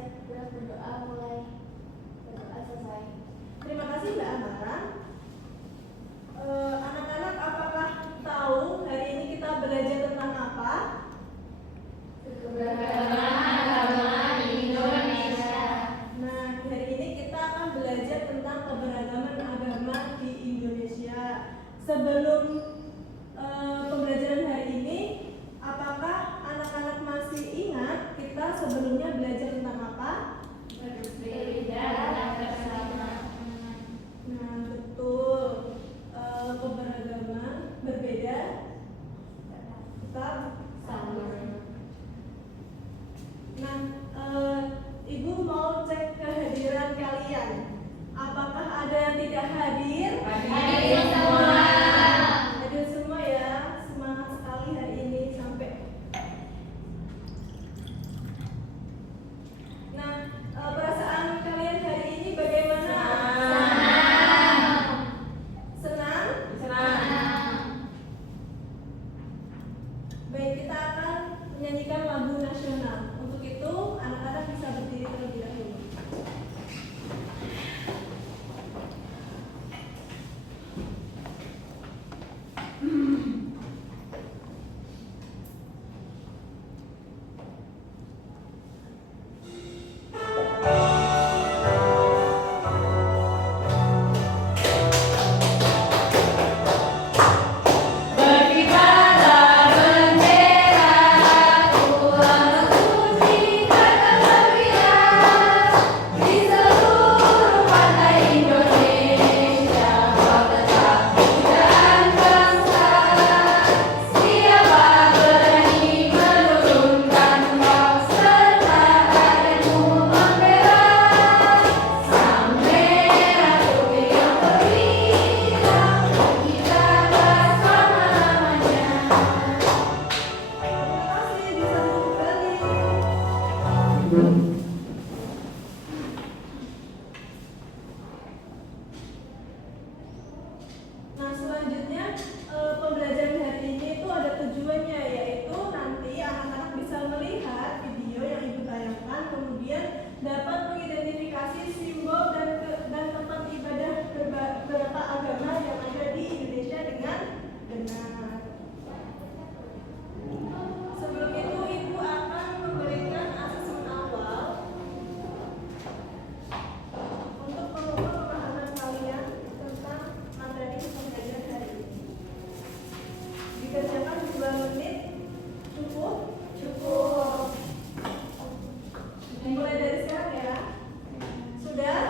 Terus berdoa mulai. Berdoa selesai. Terima kasih Mbak Amara. Anak-anak apakah tahu hari ini kita belajar tentang apa? Keberagaman agama di Indonesia. Nah, hari ini kita akan belajar tentang keberagaman agama di Indonesia. Sebelum pembelajaran hari ini, apakah anak-anak masih ingat kita sebelumnya belajar tentang apa? Berbeda dan bersama. Nah, betul. Keberagaman berbeda tetap Sama. Nah, Ibu mau cek kehadiran kalian. Apakah ada yang tidak hadir? Hadir semua. Hadir semua ya. Semangat sekali hari ini sampai. Nah, perasaan kalian hari ini bagaimana? Senang? Baik, kita akan menyanyikan lagu nasional. Untuk itu, anak-anak bisa berdiri terlebih dahulu. Terima kasih, disambung kembali. Nah, selanjutnya pembelajaran hari ini itu ada tujuannya, yaitu nanti anak-anak bisa melihat video yang Ibu tayangkan, kemudian dapat mengidentifikasi simbol dan tempat ibadah beberapa agama yang ada di Indonesia dengan benar. Sebelum itu, Ibu akan memberikan asesmen awal untuk mengukur pemahaman kalian tentang materi pembelajaran hari ini. Dikerjakan 2 menit, cukup? Cukup. Dimulai dari sekarang ya. Sudah?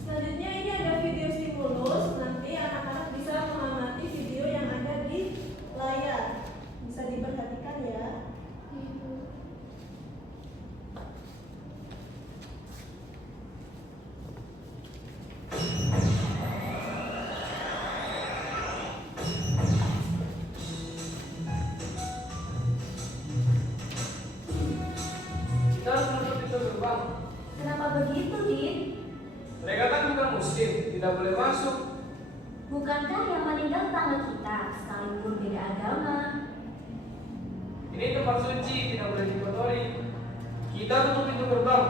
Selanjutnya ini ada video stimulus. Nanti anak-anak bisa mengamati video yang ada di layar. Bisa diperhatikan ya. Kita harus menutup pintu gerbang. Kenapa begitu, Din? Mereka kan bukan muslim, tidak boleh masuk. Bukankah yang meninggal tetangga kita, sekalipun beda agama? Ini tempat suci, tidak boleh dikotori. Kita tutup pintu gerbang.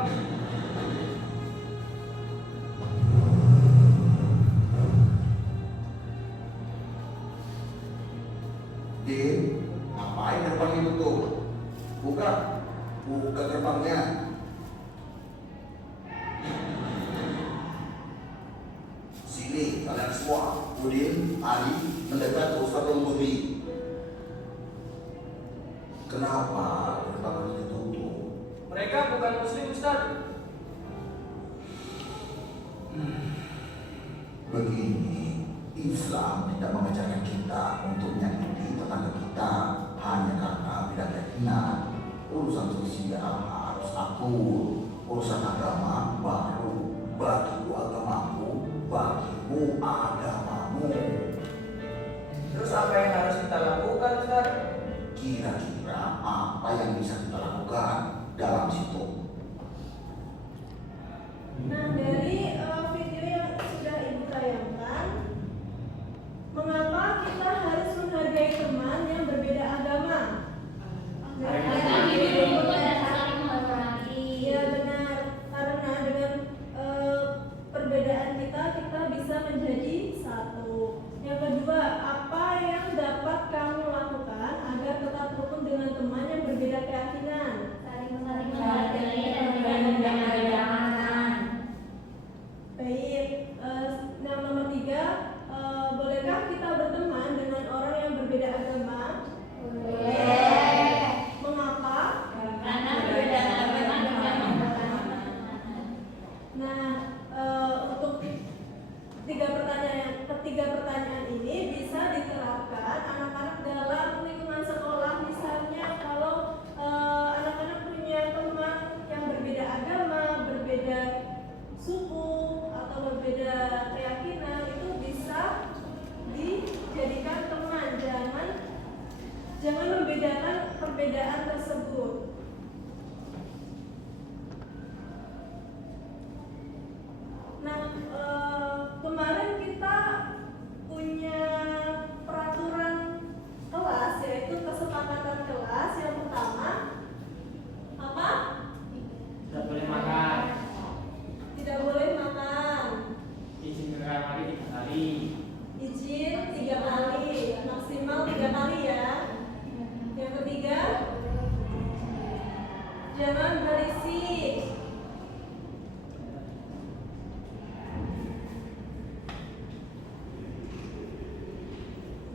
Din, ngapain gerbang ditutup? Buka gerbangnya. Sini kalian semua, Udin, Ali, mendekat ke Ustaz Budi. Kenapa gerbang ini ditutup? Mereka bukan muslim, Ustaz. Begini, Islam tidak mengajarkan kita untuk menyakiti tetangga kita hanya karena beda keyakinan. Urusan sosial harus akur. Urusan agama baru. Bagiku agamamu, bagimu agamamu. Terus apa yang harus kita lakukan, Ustaz? Kira-kira apa yang bisa kita lakukan dalam situ? Nah, dari Yang kedua, apa yang dapat kamu lakukan agar tetap rukun dengan teman yang berbeda keyakinan? Saling menghargai dan menjaga keamanan. Baik, yang nomor 3, bolehkah kita berteman dengan orang yang berbeda agama? Boleh. Mengapa? Karena perbedaan agama bisa membuat. Nah, untuk ketiga pertanyaan ini bisa diterapkan anak-anak dalam lingkungan sekolah. Misalnya kalau anak-anak punya teman yang berbeda agama, berbeda suku atau berbeda keyakinan, itu bisa dijadikan teman. Jangan membedakan perbedaan tersebut. Nah, kemarin kita punya peraturan kelas, yaitu kesepakatan kelas. Yang pertama, apa? Tidak boleh makan. Tidak boleh makan. Izin ke kamar mandi 3 kali. Izin 3 kali, maksimal 3 kali ya. Yang ketiga, jangan berisik.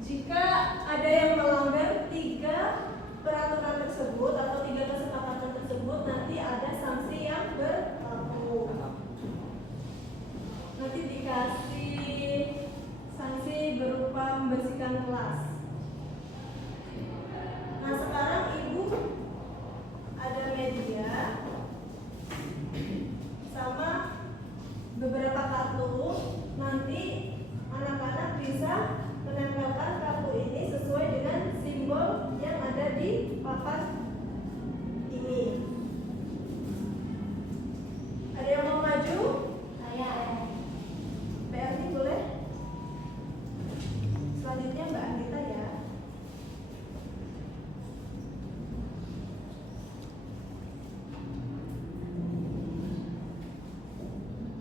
Jika ada yang melanggar 3 peraturan tersebut atau 3 kesepakatan tersebut, nanti ada sanksi yang berlaku. Nanti dikasih sanksi berupa membersihkan kelas. Nah, sekarang ibu ada media sama beberapa kartu. Nanti anak-anak bisa menempelkan kartu ini sesuai dengan simbol yang ada di papan ini. Ada yang mau maju? Saya. PRT boleh? Selanjutnya Mbak Anita ya.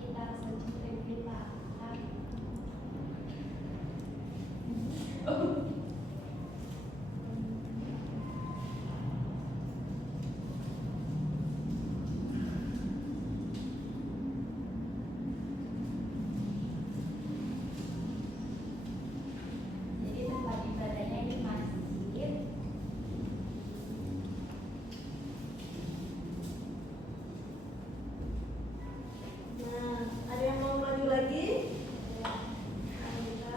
Kita sesuai kita. Jadi tempat ibadahnya di masjid. Nah, ada yang mau maju lagi? Anita.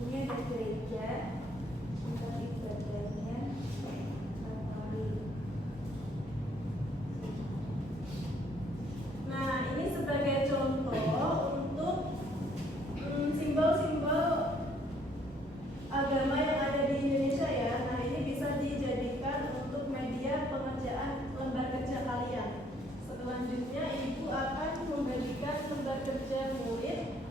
Ini ada gereja, tempat ibadahnya kali. Nah, ini sebagai contoh untuk simbol-simbol agama yang ada di Indonesia ya. Nah, ini bisa dijadikan untuk media pengerjaan lembar kerja kalian. Selanjutnya ibu akan membagikan lembar kerja murid.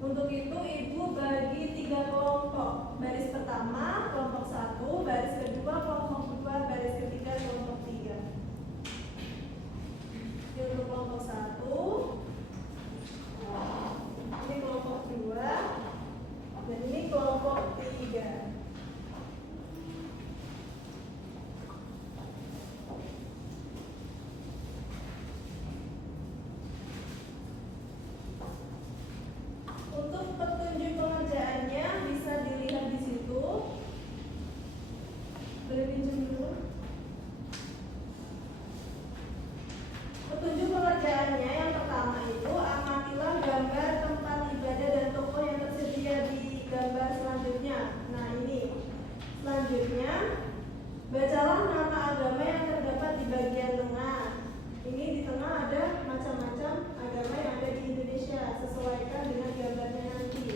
Untuk itu ibu bagi 3 kelompok. Baris pertama kelompok 1, baris kedua kelompok 2, baris ketiga kelompok 3. Ini untuk kelompok 1, ini kelompok 2, dan ini kelompok 3. Untuk petunjuk pengerjaannya bisa dilihat di situ. Boleh pinjam dulu. Petunjuk pengerjaannya yang pertama itu amatilah gambar tempat ibadah dan tokoh yang tersedia di gambar selanjutnya. Nah, ini. Selanjutnya, bacalah nama agama yang terdapat di bagian tengah. Ini di tengah ada macam-macam agama yang ada di Indonesia. Sesuaikan dengan gambarnya nanti.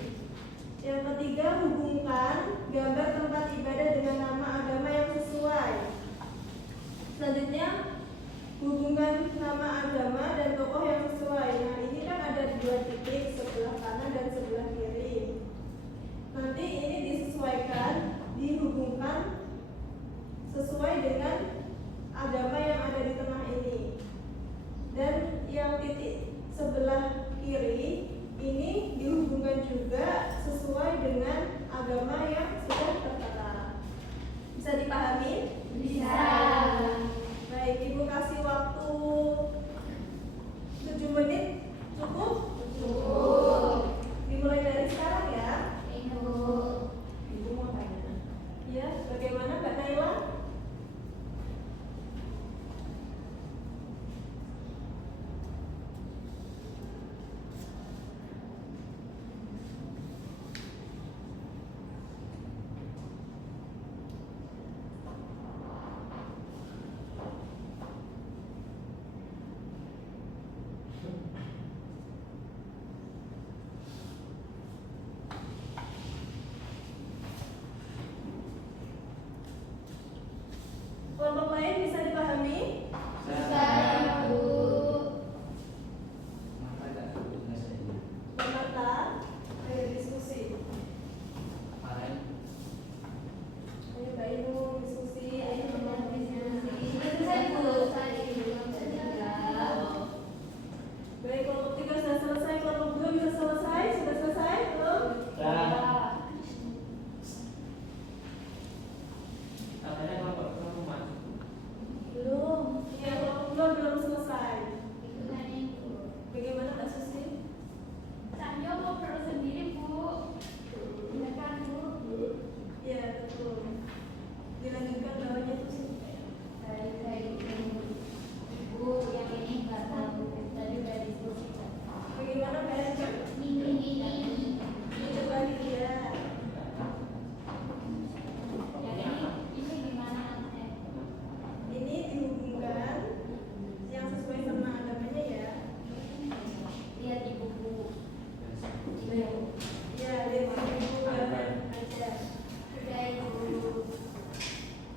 Yang ketiga, hubungkan gambar tempat ibadah dengan nama agama yang sesuai. Selanjutnya, hubungkan nama agama dan tokoh yang sesuai. Nah, ini kan ada 2 titik, sebelah kanan dan sebelah kiri. Nanti ini disesuaikan, dihubungkan sesuai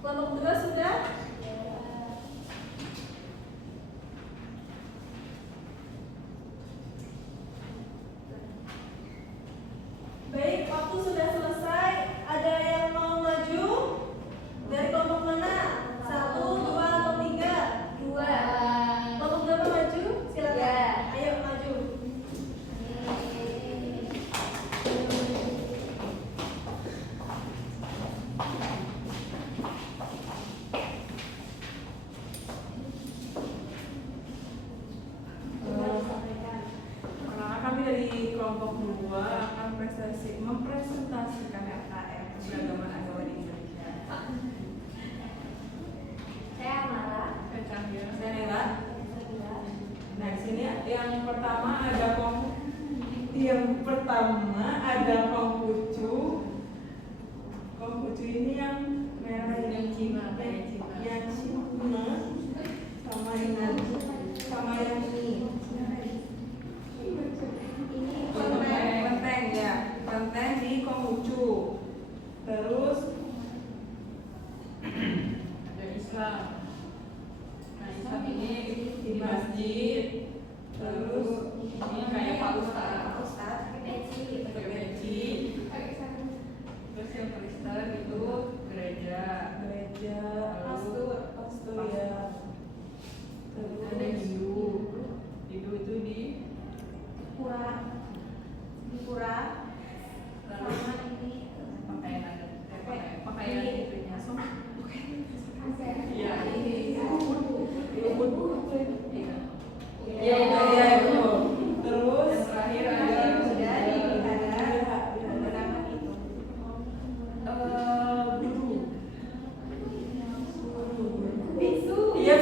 Kelompok 2 sudah? Baik, waktu sudah selesai. Ada yang mau maju? Dari kelompok mana? 1, 2, atau 3? 2. Kelompok 2 mau maju? Silakan. Ya. Ayo maju. Perkenalkan, kami dari kelompok 2 akan mempresentasikan FKM keberagaman agama di Indonesia. Saya Amara. Saya Cahya. Saya Nela. Saya Nah, di sini yang pertama ada Konghucu. Konghucu ini yang merah yang Cina, yang Cina sama yang ini. Kelenteng ya, kelenteng di Konghucu. Terus ada Islam. Nah, Islam ini di masjid. Terus ini kayak Pak Ustadz, pakai peci. Terus yang Kristen itu gereja, pastor ya. Terus ada Hindu itu di Pura. lalu pakaian itunya iya iya itu. Terus yang terakhir ada Biksu. iya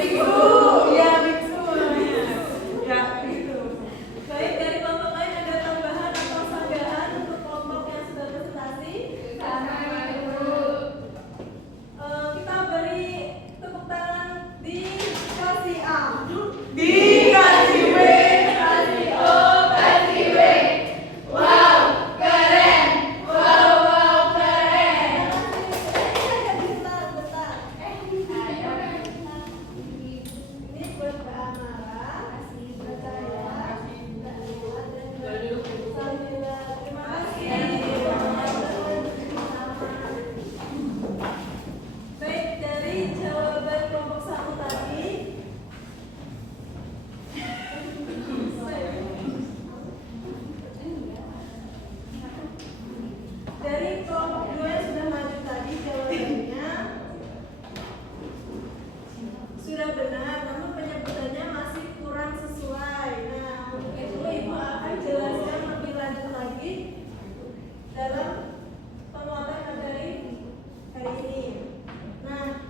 biksu namanya. Ya gitu. Baik, dari kelompok lain ada tambahan atau sanggahan untuk kelompok yang sudah presentasi? Kita beri tepuk tangan di kasih A. Dikasih W. Ini buat Mbak Amara. Baca ya. Sambil terima kasih. Baik, dari jawaban kelompok 1 tadi. Dari kelompok 2 yang sudah maju tadi jawabannya sudah benar, namun penyebutannya masih kurang sesuai. Nah, untuk itu Ibu akan jelaskan lebih lanjut lagi dalam penguatan materi hari ini. Nah,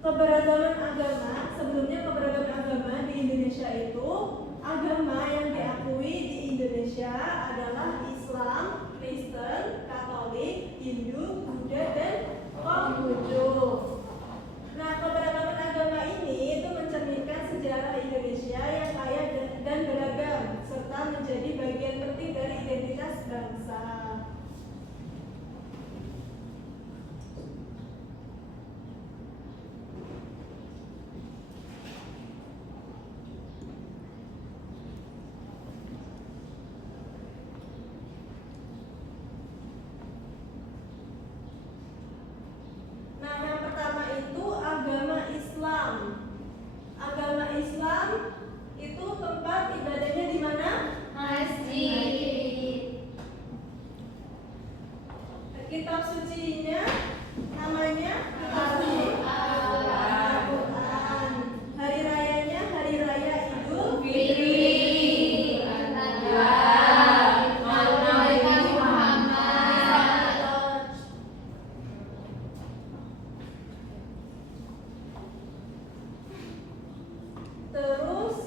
keberagaman agama, sebelumnya keberagaman agama di Indonesia itu agama yang diakui di Indonesia adalah Islam, Kristen, Katolik, Hindu, Buddha, dan Konghucu. Nah, keberagaman agama ini itu mencerminkan sejarah Indonesia yang kaya dan beragam, serta menjadi bagian penting dari identitas bangsa. Nah, yang pertama itu agama Islam. Agama Islam itu tempat ibadahnya di mana? Masjid. Kitab sucinya namanya Al-Quran. Hari rayanya hari raya Idul Fitri. Terus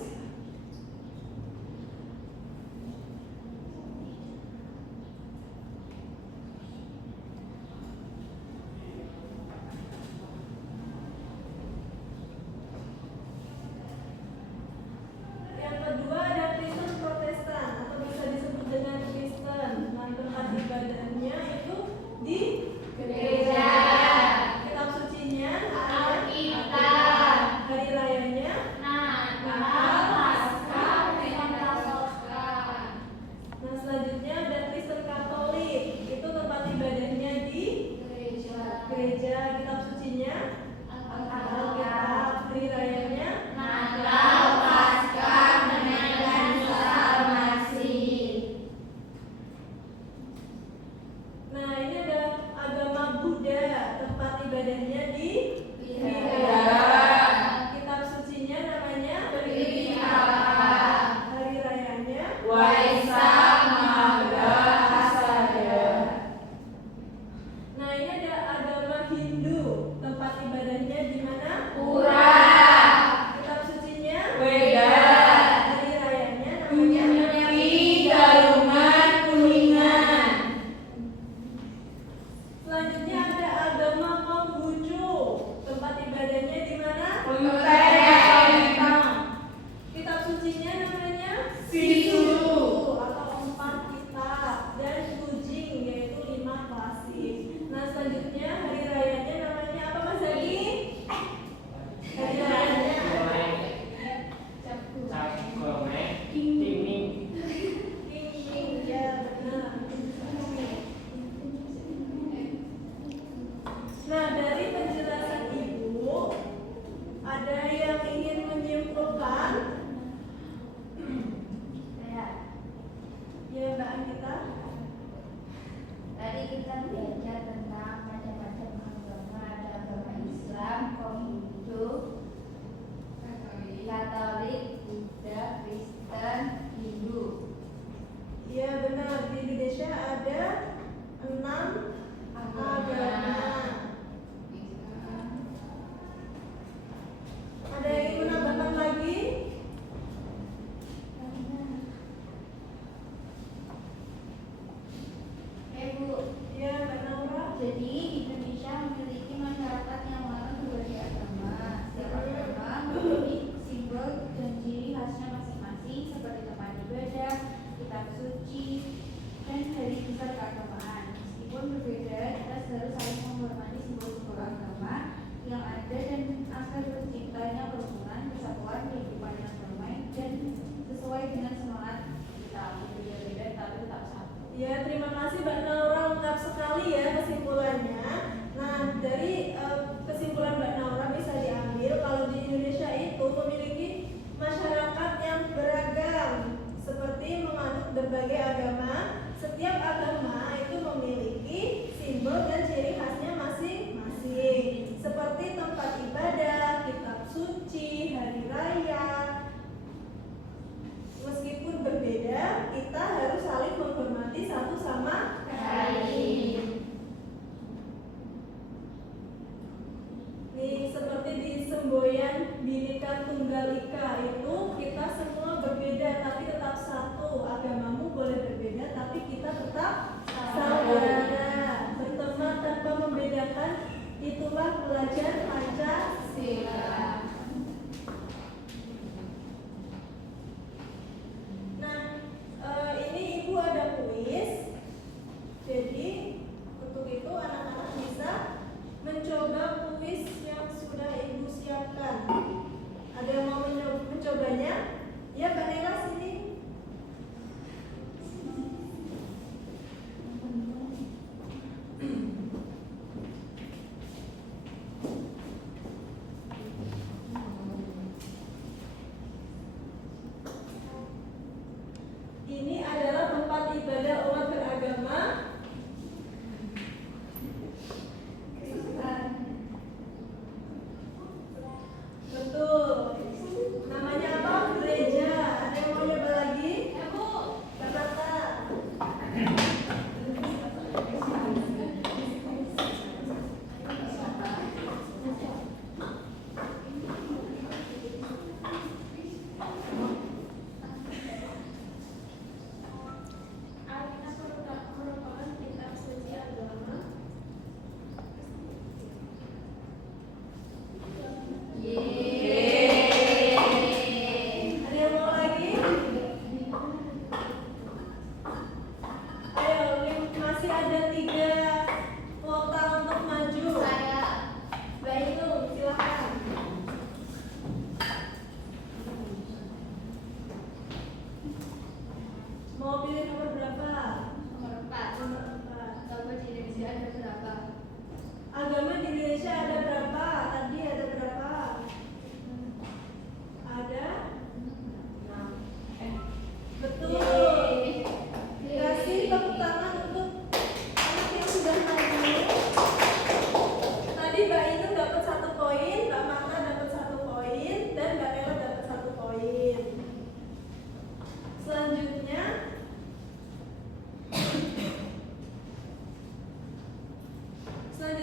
Nah, ini ada agama Hindu. Tempat ibadahnya di mana? Pura. Kitab sucinya? Weda. Hari rayanya namanya? Nyepi Galungan Kuningan. Selanjutnya ada agama Konghucu. Tempat ibadahnya di mana? Kelenteng. Kitab sucinya namanya? Sisu. Atau 4 kitab. Dan Sujing, yaitu 5 klasik. Nah, selanjutnya hari rayanya namanya apa, Mas Zaki? Hari rayanya Cakome, Timing. King, ya benar. Nah, dari penjelasan Ibu, ada yang ingin menyimpulkan? Ya, Mbak Anita. Tadi kita belajar tentang macam-macam agama, ada agama Islam, Konghucu, Katolik, Buddha, Kristen, Hindu. Iya benar, di Indonesia ada 6 agama. Ada yang ingin menambahkan lagi? Bu, Iya, Mbak Naura. jadi Indonesia memiliki masyarakat yang menganut berbagai agama. Setiap agama memiliki simbol dan ciri khasnya masing-masing seperti tempat ibadah, kitab suci, dan hari besar keagamaan. Meskipun berbeda, kita selalu saling menghormati simbol-simbol agama yang ada dan agar terciptanya kerukunan, persatuan, kehidupan yang damai dan sesuai dengan semangat kita. Berbeda-beda tapi tetap satu. Ya, terima kasih Mbak Naura, lengkap sekali ya kesimpulannya. Nah, dari kesimpulan Mbak Naura bisa diambil kalau di Indonesia itu memiliki masyarakat yang beragam, seperti menganut berbagai agama. Setiap agama itu memiliki simbol dan ciri khasnya masing-masing, seperti tempat ibadah, kitab suci, hari raya. Meskipun berbeda, kita harus saling menghormati satu sama lain. Nih, seperti di semboyan Bhinneka Tunggal Ika itu kita semua berbeda tapi tetap satu. Agamamu boleh berbeda tapi kita tetap saudara. Berteman tanpa membedakan, itulah belajar Pancasila. Ini Ibu ada kuis. Jadi untuk itu anak-anak bisa mencoba kuis yang sudah Ibu siapkan. Ada yang mau mencoba?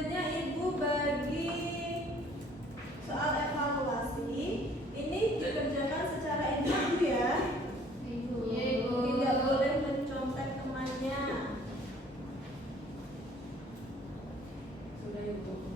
Selanjutnya ibu bagi soal evaluasi ini dikerjakan secara individu ya. Tidak boleh mencontek temannya. Sudah ibu.